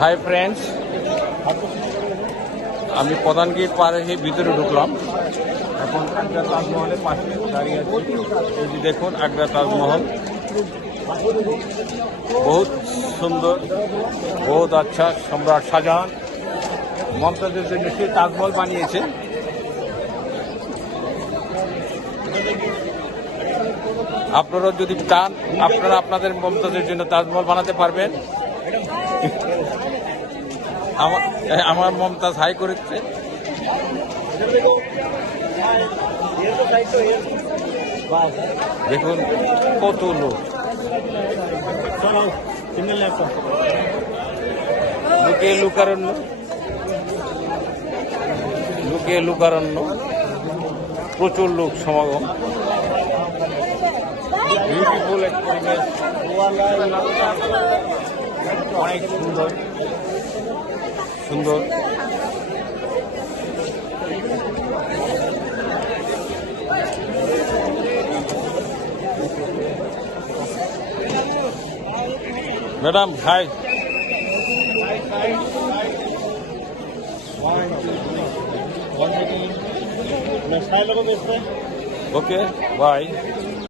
Hi friends, আমি প্রধান gate পার হয়ে ভিতরে ঢুকলাম। এখন আগ্রা তাজমহলের পাশে দাঁড়িয়ে আছি। এই যে দেখুন আগ্রা তাজমহল, বহুত সুন্দর, বহুত আচ্ছা। সম্রাট শাহজাহান মমতাজের জন্য সে তাজমহল বানিয়েছে। আপনারা যদি চান, আপনারা আপনাদের মমতাজের জন্য তাজমহল বানাতে পারবেন। আমার মমতাজ হাই করেছে। দেখুন কত লোক, লোকে লুকারণ্য, লোকে লুকারণ্য, প্রচুর লোক সমাগম। বিউটিফুল এক্সপেরিমেন্ট, অনেক সুন্দর সুন্দর। Madam high. Okay bye.